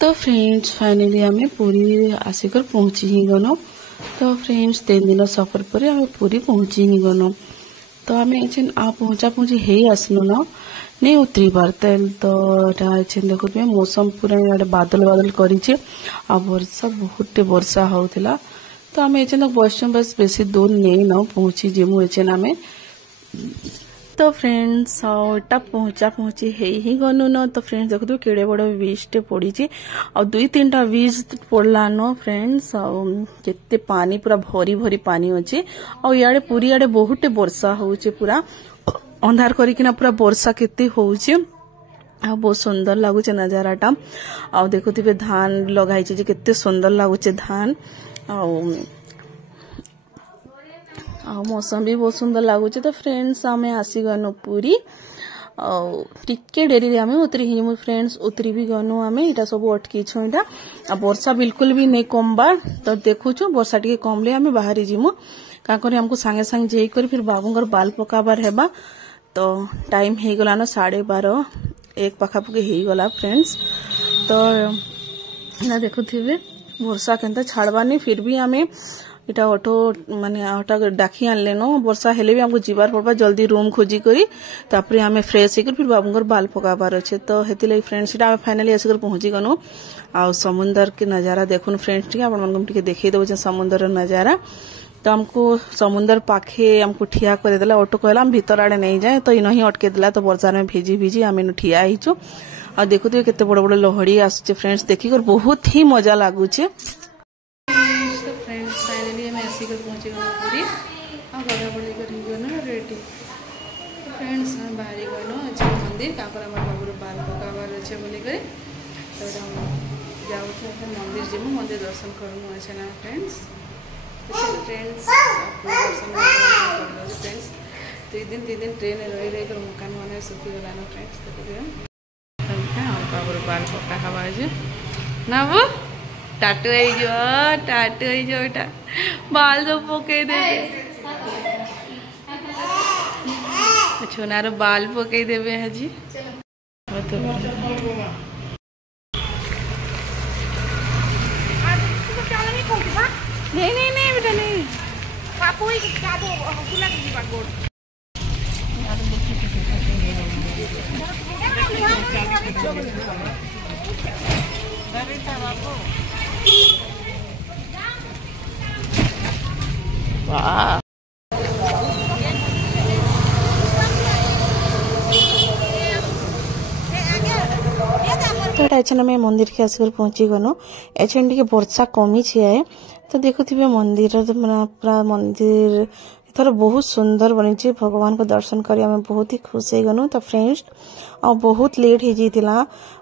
तो friends finally आम पुरी आसिक पहुँची ही गनु। तो फ्रेंड्स 3 दिन सफर पर आम पुरी पहुँची ही गनु। तो आम आ पहुँचा पहुँची है आसलु न नहीं उतरी पारते। तो देखुए मौसम पूरा इे बादल बादल कर वर्षा बहुत वर्षा होता। तो आम एचेन बसचु बस बेसी दूर नहीं न पहुँची जीमु एचेन आम। तो फ्रेंड्स एटा पहुँची ही गनु न। तो फ्रेंड्स देखो केड़े बड़ बीच टे पड़ी आ 2-3टा बीच पड़ला न फ्रेंड्स। केते पानी पूरा भरी भरी पानी अच्छे। आड़े पूरी आड़े बहुत वर्षा होचे पूरा अंधार करिकिना पूरा वर्षा केते होचे। बहुत सुंदर लगुचे नजाराटा। आ देखुथिबे धान लगाई केते सुंदर लगुचे धान। मौसम भी बहुत सुंदर लगुचे। तो फ्रेंड्स आम आसी गनु पूरी टिके डेरी आम उतरी ही फ्रेंड्स उतरी भी गनु आम। इटा सब अटकी छुईटा आ वर्षा बिल्कुल भी नहीं कमबा। तो देखुछु वर्षा टिके कमले आम बाहरी जीमु का करी हमको सांगे सांगे जेई करी फिर बाबूंगर बाल पकाबार हेबा। तो टाइम हो गला न 12:30-1 पाखापाखि हो गला फ्रेंड्स। तो ना देखुथिबे वर्षा केनता छाड़बानी फिर भी आम इटा ऑटो माने ऑटो डाकी आनले न। वर्षा हेले भी हमको जीवार पड़बा जल्दी रूम खोजी करी तापर आम फ्रेश होकर फिर बाबूंगर बाल पकाबार अच्छे। तो हेती लगी फ्रेंड्स इटा फाइनली आसिक पहुँची गनु। आ समुंदर के नजारा देखुन फ्रेंड्स टी आपन देखे देव समुंदर नजारा। तो हमको समुंदर पाखे हमको ठिया कर देला ऑटो कहला हम भीतर आड़े नहीं जाए। तो इन ही अटके देला। तो वर्षा में भिजी भिजी आम इन ठिया हिचु। आ देखुते केते बड़ बड़ लहड़ी आसुचे फ्रेंड्स देखिक बहुत ही मजा लगुचे। तो फ्रेंड्स फाइनली हम आसिक पहुँची गनु पूरी आ गड़ा बड़ी कर गनु रेडी। तो फ्रेंड्स हम बाहरी गनु अच्छे मंदिर कापर हमर बाबूर बाल पकाबार अच्छे बोली करे। तो जाऊ मंदिर जीमु मंदिर दर्शन करूँ अच्छे ना फ्रेंड्स। फ्रेंड्स फ्रेंड्स 3 दिन ट्रेन रही रही कर मकान मैंने सुखी गला ना फ्रेंड्स। बाबूर बाल पका हवा ना वो टाटू टाटू बाल जो पकई दे छोनार बाल पकई देवे हजी। नहीं बेटा नहीं पापू ही क्या दो गुला की बात बोल वाह। तो एचन आम मंदिर के आसिक पहुंची गनु। एचन टी वर्षा कमी है। तो देखुथिबे मंदिर पूरा मंदिर थोड़ा बहुत सुंदर बनी भगवान को दर्शन करी आम बहुत ही खुश हो गनु। तो फ्रेंड्स आ बहुत लेट हो जाइतिला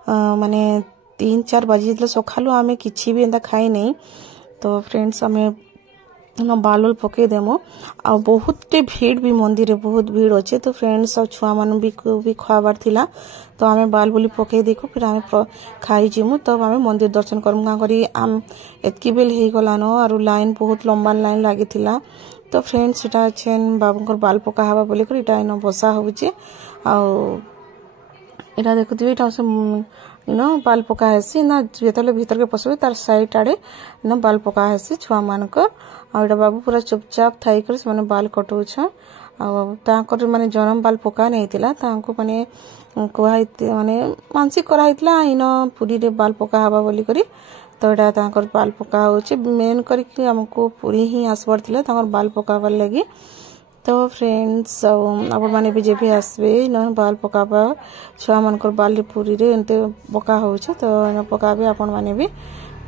माने 3-4 बजे सकालू आम किसी भी एंता खाई नहीं। तो फ्रेंड्स आम बाल पकई देमु आ बहुत भीड़ भी मंदिर बहुत भीड़ अच्छे। तो फ्रेंड्स आ छुआ मान भी खुआबार थिला। तो आम बाल बुली पकई देखु फिर आम खाई जीमु। तब आम मंदिर दर्शन करमु का करी आम एतकी बेल हो गलान और लाइन बहुत लंबा लाइन लगी थिला। तो फ्रेंड्स इटा अच्छे बाबूंकर बाल पका हवा बोली कर इटा इन बसा होचे। आटा देखुए इटा से इन बाल पका हेसी ना जो भीतर के पसबे तार साइड आड़े इन बाल पका हेसी छुआ मानकर। आटा बाबू पूरा चुपचाप थी कर से बाल कटौछन। आकर माने जन्म बाल पका नहीं थिला तांको माने कहई माने मानसिक कराइतला इन पुरी रे बाल पका हवा बोली करी। तो एटा तांकर बाल पका होचे मेन करके हमको पूरी ही आसबार थिला तांकर बाल पकाबार लगी। तो फ्रेंड्स आपण माने भी जे भी आसबे न बाल पकाबा छुआ मानकर बाल पूरी रे एंते पका होचे। तो न पकाबे आपण माने भी।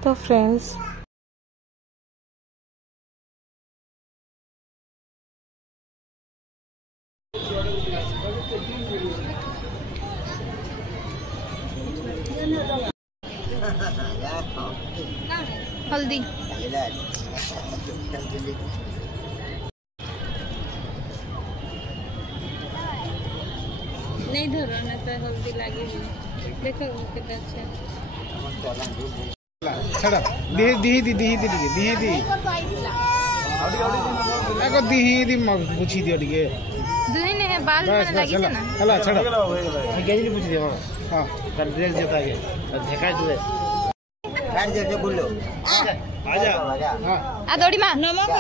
तो फ्रेंड्स हल्दी नहीं धरो ना तो हल्दी लगी देखो कितना अच्छा छड़ा दी दी दी दी दी दी दी आको दी दी पूछी दियो टिके दुई ने बाल में लगी छ ना हला छड़ा गेली पूछी दियो हां ड्रेस जेता के झेका ड्रेस आ दौड़ी मां नमक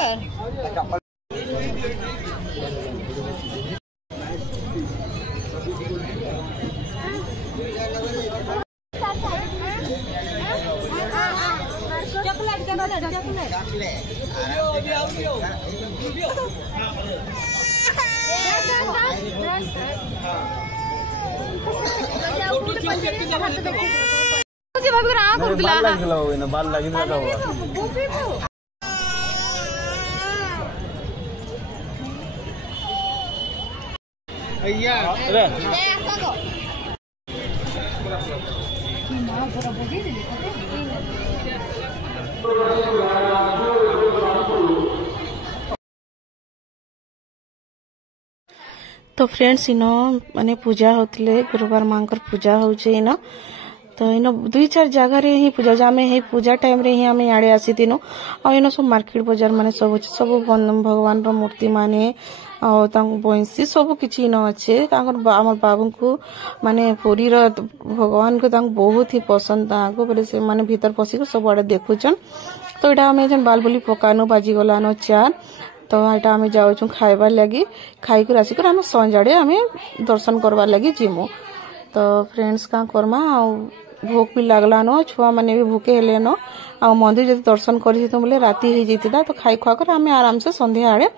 चॉकलेट बाल लगी तो फ्रेंड्स इन माने पूजा होते गुरुवार माँ पूजा होचे इन तो इन 2-4 जगह रे ही पूजा आम हे पूजा टाइम रे ही आम इे आसी तीन इन सब मार्केट बाजार माने सब भगवान रो मूर्ति माने बंसी सब किसी इन अच्छे आम बाबू को माने पुरी भगवान को बहुत ही पसंद बोले से माने भीतर पशिक सब आड़े देखुचन तो यहाँ आम बाल बोली पकानु बाजी गलान 4 तो यहाँ आम जाऊँ खाइबार लगी खाइक आसिक आम संजाड़े आम दर्शन करवार लगी जीमु तो फ्रेंड्स का करमा भोक भी लगलान छुआ मैंने भी भूखे हेलेन आ मंदिर जब दर्शन कर बोले राति हो जाता तो खाई खुआकर आम आराम से संध्या आड़े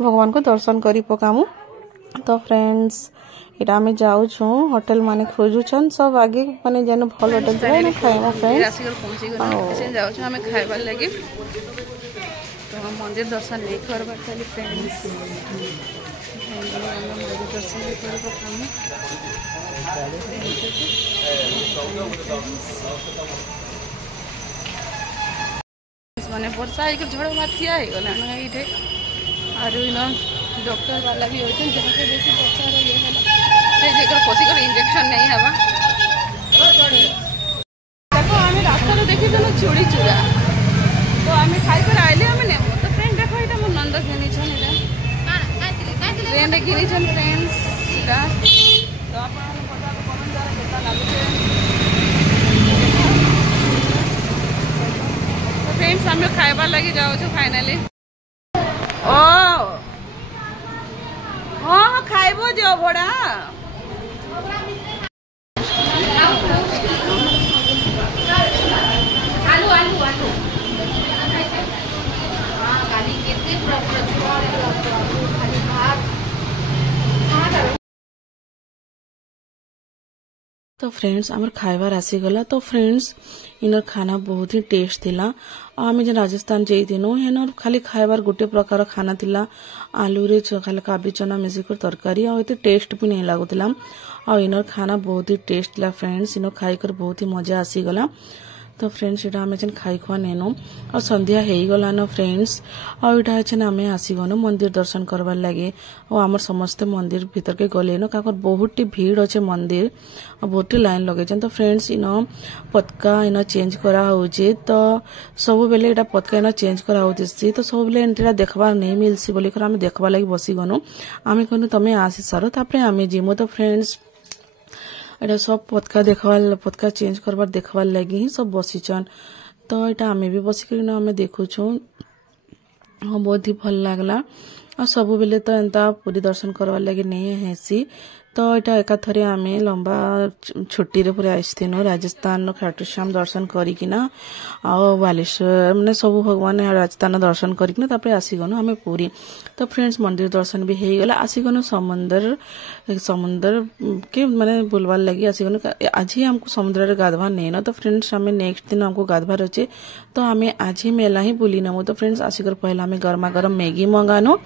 भगवान को दर्शन कर पकामु तो फ्रेंड्स इटा आम जाऊँ होटल माने खोजुछन सब आगे माने जेन भल होटल जाए खाइबा फ्रेंड्स जाऊँ आम खाइबार लगी तो हम मंदिर दर्शन नहीं करवा चली फ्रेंड्स मंदिर दर्शन भी कर माने वर्षा एक झड़ बातिया गला ये और इन डॉक्टर वाला भी होते जहाँ पे बेसी वर्षा ये पशिक इंजेक्शन नहीं हवा देखो आम रास्ता देखी चूड़ी चूड़ा तो आम खाई आइले आम नेबू तो फ्रेंड देखो ये मोर नंद किनी ट्रेन किनी फ्रेंड्स तो आप फ्रेंड्स आम खाइबार लगी जाऊँ फाइनाली ओ हाँ खाइबो जो भड़ा आलू आलू आलू तो फ्रेंड्स आमर खाइबार आसीगला तो फ्रेंड्स इनर खाना बहुत ही टेस्ट थिला आम जो राजस्थान जाइनु हेन खाली खाइबार गोटे प्रकार खाना थिला आलू रे खाली काबली चना मिसिक तरकारी आते टेस्ट भी नहीं लगुला आ इनर खाना बहुत ही टेस्ट थिला फ्रेंड्स इन खाइकर बहुत ही मजा आसीगला तो फ्रेंड्स यहाँ आम खाई खुआ नेनु और संध्या हो गलान फ्रेंड्स और यहाँ आम आसीगनु मंदिर दर्शन करवार लगे और आम समस्ते मंदिर भीतर के गलेन क्या बहुत भीड़ अच्छे मंदिर और बहुत लाइन लगे तो फ्रेंड्स इन पतका इन चेंज करा होचे तो सब बेले इटा पतका इन चेंज करा होती तो सब बेले एंटा देखबार नहीं मिलसी बोलिकर आम देखबार लगी बसीगनु आम कहनु तमें आसी सार तापर आम जीमु तो फ्रेंड्स एटा सब पतका देखवार पतका चेंज करवार देखवार लगी ही सब बसीचन तो यहाँ आम भी बसिक आम देखुछु हाँ बहुत ही भल लगला और सब बेले तो एंता पूरी दर्शन करवार लगी नहीं हेसी तो यहाँ एकाथरे आम लंबा छुट्टी रे पूरा आसथिनु राजस्थान खाटूश्याम दर्शन करिकिना आ बालेश्वर माने सब भगवान राजस्थान दर्शन करिकिना तापर आसीगनु आम पूरी तो फ्रेंड्स मंदिर दर्शन भी हो गला आसीगनु समुद्र के माने बुलवार लगी आसीगनु आज ही हमको समुद्र रे गाधवा नहीं ना तो फ्रेंड्स आम नेक्स्ट दिन हमको गाधवार अच्छे तो आम आज ही मेला ही बुली नमु तो फ्रेंड्स आसिकर पहला आम गर्मा गर्म मैगी मंगानु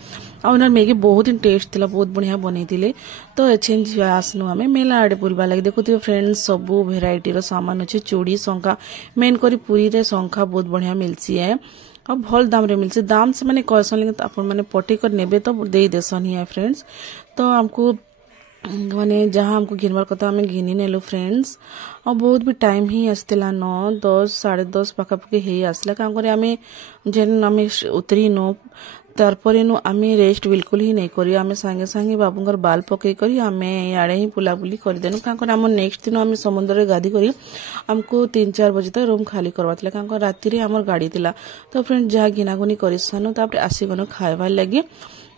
और मैगी बहुत ही टेस्ट थिला बहुत बढ़िया बनी थिले तो एचेंज आसनु आम मेला आड़े बुलवा लगे देखुए फ्रेंड्स सबू भेराइटी रो सामान अच्छे चूड़ी शंखा मेन करी पुरी रे शंखा बहुत बढ़िया मिलसी है और भल दाम रे मिलसी दाम से मैंने कहसन लेकिन आप मैंने पटे कर नेबे तो दे देसन ही है फ्रेंड्स तो हमको माने जहाँ हमको घिनवार कथा आम घिनी नेलु फ्रेंड्स और बहुत भी टाइम ही आसला 9-10 10:30 पाखापाखि हो आसला क्या आम जेन आम उतरी नो तारपर नु आमे रेस्ट बिल्कुल ही नहीं करी आमे संगे संगे बाबूंकर बाल पकई करी आमे याडे ही बुलाबुली कर देनु कांकर हम नेक्स्ट दिन आमे समुद्र रे गाधी करी हमको 3-4 बजे तक रूम खाली करवा थिला कांकर राति रे हमर गाड़ी थिला तो फ्रेंड जा गिनागुनी करी सानु तापर आसी गनो खाइबा लगी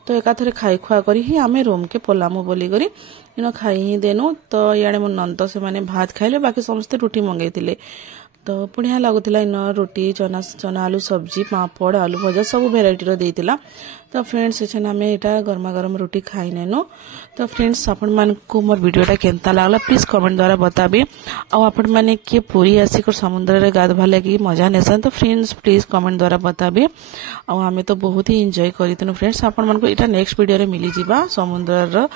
तो एकाथरे खाई खुआ करी ही आमे रूम के पलामु बोली करी इनो खाई ही देनु तो याडे मन नंत से माने भात खाइले बाकी समस्त रोटी मंगई थिले तो बढ़िया लगुला इन रोटी चना आलू सब्जी पापड़ आलू भजा सब भेराइटी रो देइतिला तो फ्रेंड्स एछन आमे एटा गरमा गरम रोटी खाई नेनो तो फ्रेंड्स आपण मान को मोर वीडियोटा केनता लागला प्लीज कमेंट द्वारा बताबे आ आपण माने के पूरी आसी को समुद्र रे गाधवा लगी मजा नेसन तो फ्रेंड्स प्लीज कमेंट द्वारा बताबे आ आमे तो बहुत ही एंजॉय करितनु फ्रेंड्स आपण मान को एटा नेक्स्ट वीडियो रे मिली जिबा समुद्र रो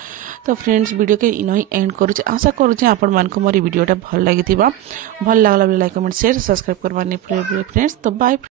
तो फ्रेंड्स वीडियो के इनो ही एंड करू आशा करू आपण मान को मोर वीडियोटा भल लागितिबा भल लागला लाइक कमेंट शेयर सब्सक्राइब करबानी फ्रेंड्स तो बाय।